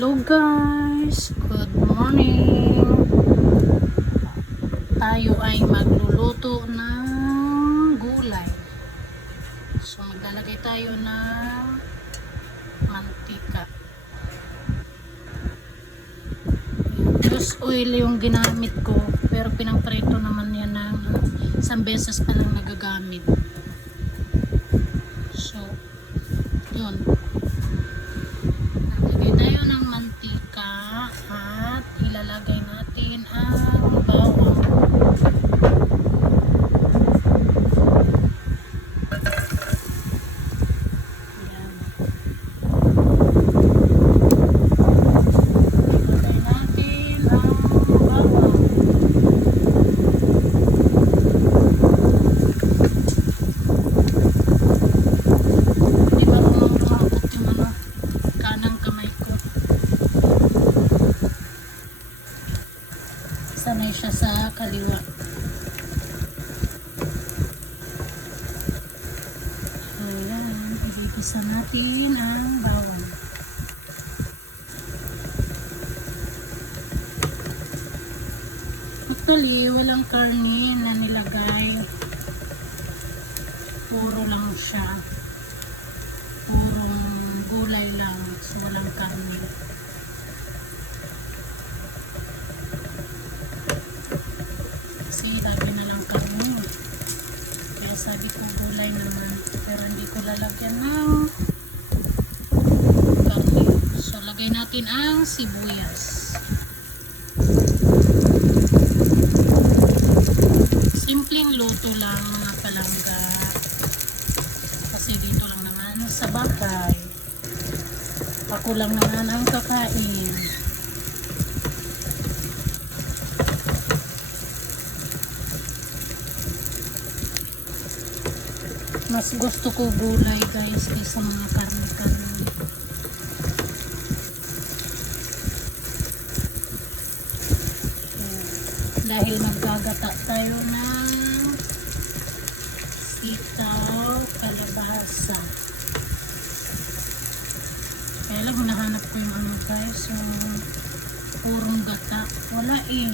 Hello guys, good morning. Tayo ay magluluto ng gulay. So maglalagay tayo ng mantika. Just oil yung ginamit ko, pero pinangprito naman yan ng isang beses pa lang nagagamit. So yun, lagay tayo ng mantika at ilalagay natin ang bawang. Yan. Ilagay natin ang bawang. Di ba lumabot yung kanang kamay ko. Sanay siya sa kaliwa. Ayan, igigisa natin ang bawang. Actually, walang karne na nilagay. Puro lang siya. Purong gulay lang. So, walang karne. Kasi lagi na lang karne. Kaya sabi ko gulay naman. Pero hindi ko lalagyan ng karne. So, lagay natin ang sibuyas. Simpleng luto lang mga palangga. Kasi dito lang naman sa bahay. Ako lang naman ang kakain. Mas gusto ko gulay guys kaysa mga karne-karne. Dahil maggagata tayo ng sitaw, kalabasa. Kaya lang hinahanap ko yung ano guys, yung purong gata. Wala eh.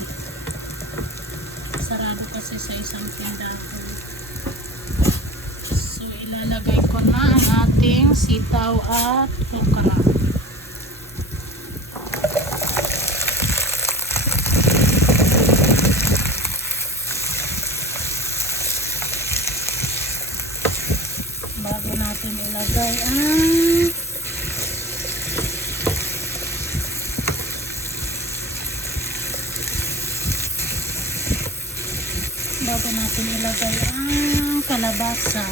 Sarado kasi sa isang tindahan. So ilalagay ko na ang ating sitaw at okra. Bago natin ilagay ang kalabasa.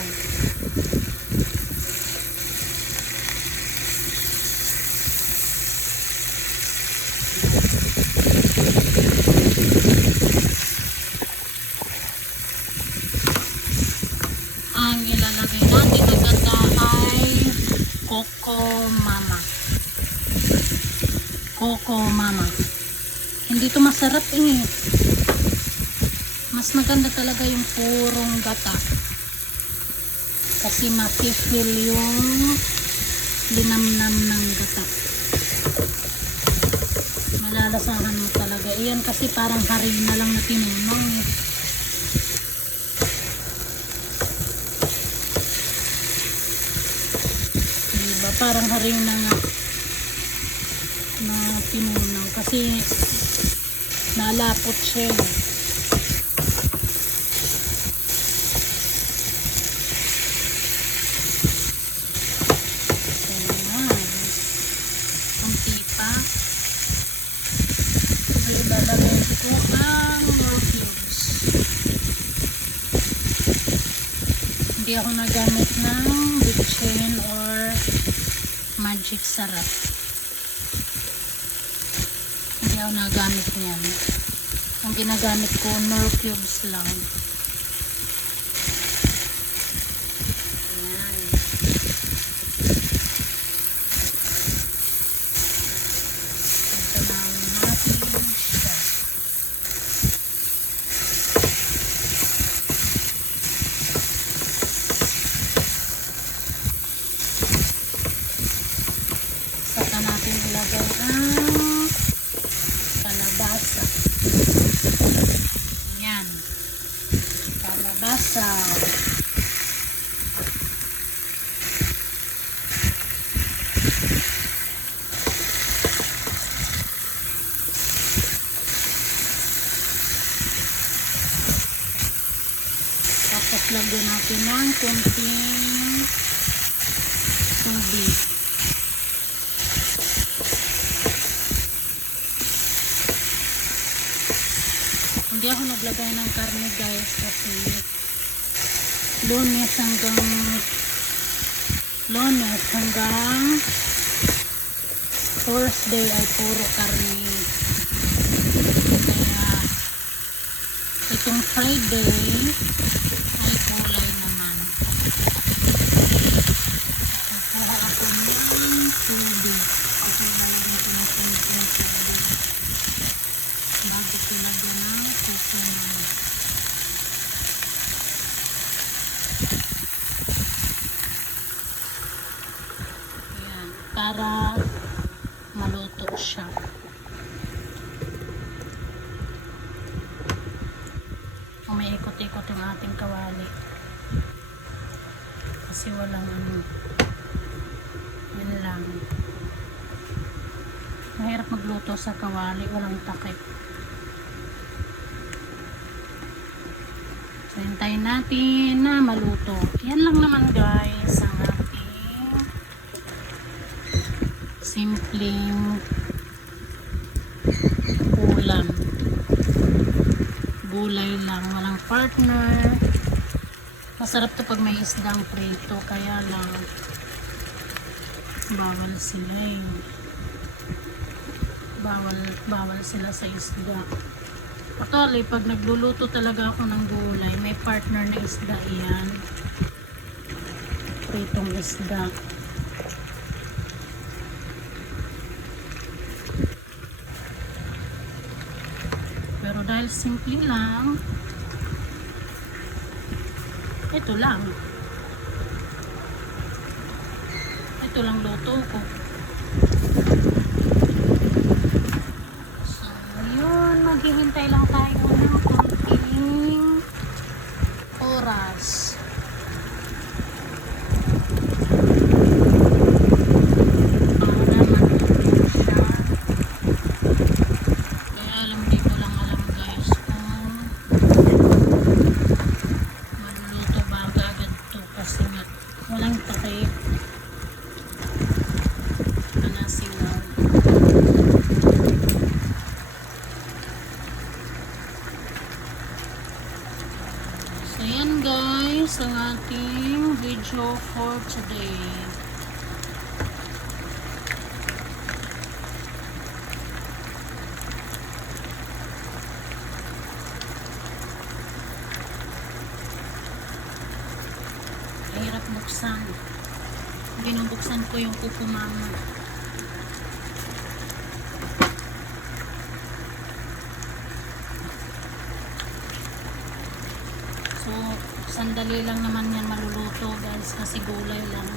Ang ilalagay natin na gata ay Coco Mama. Coco Mama. Hindi to masarap eh. Mas maganda talaga yung purong gata. Kasi ma-feel yung linamnam ng gata. Malalasahan mo talaga. Iyan kasi parang harina lang na tinunong eh. Diba? Parang harina nga na tinunong. Kasi nalapot siya eh. Ilalagay ko ang raw cubes. Hindi ako nagamit ng bitchin or magic sarap. Hindi ako nagamit niyan. Ang ginagamit ko, nor cubes lang. Ayan. Pagtanawin natin siya. Saka natin ilagay ang lagyan natin ng konting tubig. Hindi ako naglagay ng karne guys kasi Lunes hanggang Thursday ay puro karne. Kaya itong Friday ay gulay naman. Kukuha ako ng tubig. Ito lalagyan natin ng tubig. Bago pinagyan ng susunod. Ayan, para maluto siya. Umiikot-ikot yung ating kawali. Kasi walang yun lang. Mahirap magluto sa kawali, walang takip. So, hintayin natin na maluto. Yan lang naman guys ang ating simpleng ulam. Gulay lang, walang partner. Masarap to pag may isdang prito, kaya lang bawal sila bawal sila sa isda. Actually, pag nagluluto talaga ako ng gulay, may partner na isda yan. Pritong isda. Pero dahil simple lang, ito lang luto ko. So, yun, maghihintay lang tayo ng konting oras. Para maluto siya. Kaya di ko lang alam guys kung maluluto ba agad to kasi nga walang takip. So yan guys ang ating video for today. Mahirap buksan. Binubuksan ko yung kuko mama. So, sandali lang naman yan maluluto guys kasi gulay lang.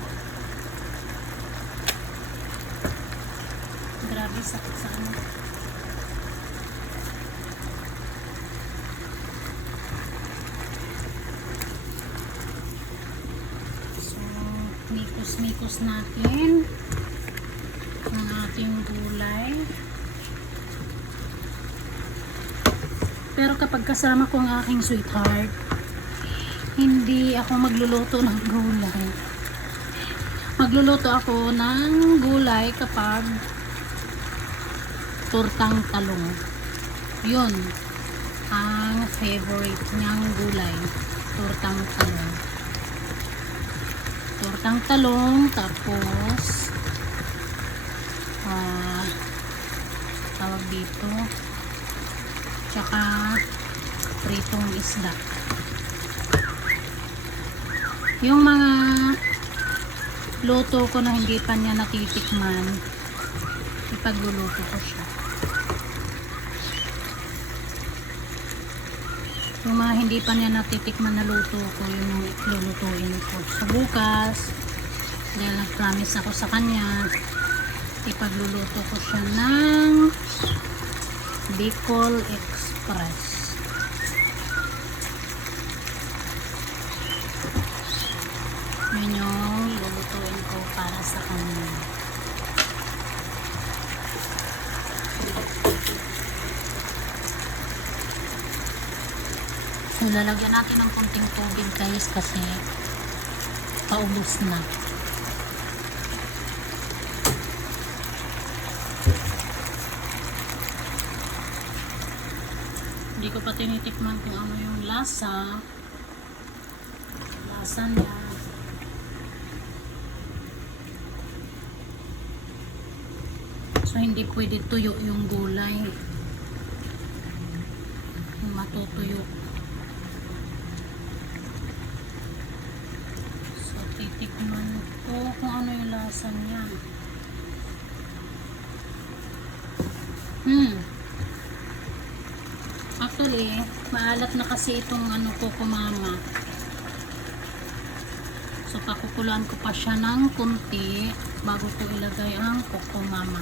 Grabe sakit sa ano. So, mikos-mikos natin ang ating gulay. Pero kapag kasama ko ang aking sweetheart, hindi ako magluluto ng gulay. Magluluto ako ng gulay kapag tortang talong. Yun ang favorite niyang gulay. Tortang talong. Tortang talong, tapos tawag dito, tsaka pritong isda. Yung mga luto ko na hindi pa niya natitikman, ipagluluto ko siya. Yung mga hindi pa niya natitikman na luto ko, yung lulutuin ko. So bukas, dahil nag-promise ako sa kanya, ipagluluto ko siya ng Bicol Express. Yun yung lulutuin ko para sa kanya. So, lalagyan natin ng konting tubig guys kasi paubos na. Hindi ko pa tinitikman kung ano yung lasa niya. So hindi pwede tuyo yung gulay, yung matutuyo. So titikman ko kung ano yung lasa niya. Actually, maalat na kasi itong ano ko kumama. So, pakukulaan ko pa siya ng kunti bago ko ilagay ang kukumama.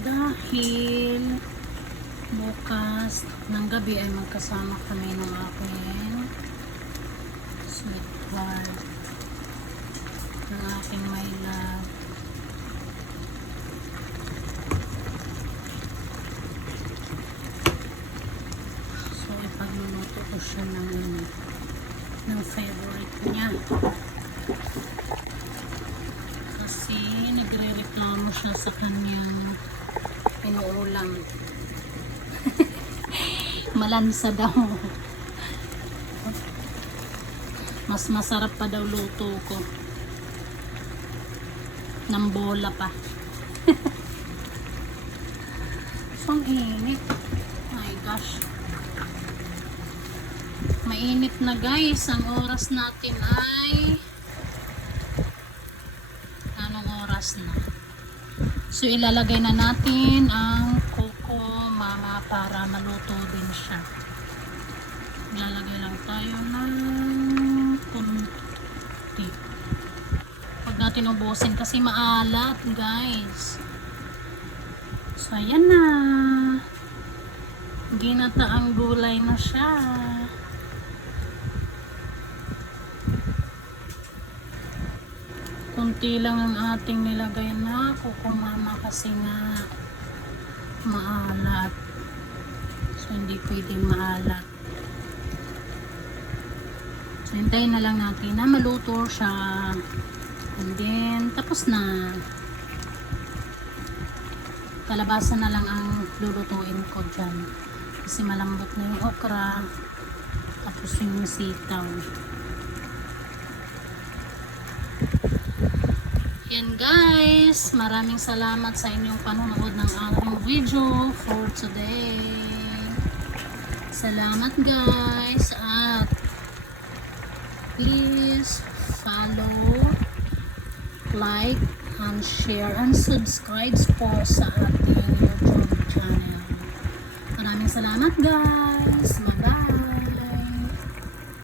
Dahil bukas ng gabi ay magkasama kami ng aking sweetheart, ng aking my love. So ipagluluto ko siya ng favorite niya kasi nagre-reklamo siya sa kanyang inuulam. Malansa daw. Mas masarap pa daw luto ko ng bola pa. So ang init. My gosh, mainit na guys. Ang oras natin ay anong oras na? So ilalagay na natin ang kukumama para maluto din siya. Ilalagay lang tayo ng kunti. Pag natin ubusin kasi maalat guys. So ayan na. Ginataang gulay na siya. Kunti lang ang ating nilagay na kukumama kasi nga maalat. So hindi pwedeng maalat. So hintayin na lang natin na maluto siya. And then tapos na. Kalabasa na lang ang lulutuin ko dyan. Kasi malambot na yung okra. Tapos yung sitaw. Yan guys, maraming salamat sa inyong panonood ng aking video for today. Salamat guys at please follow, like, and share and subscribe po sa ating YouTube channel. Maraming salamat guys. Bye-bye.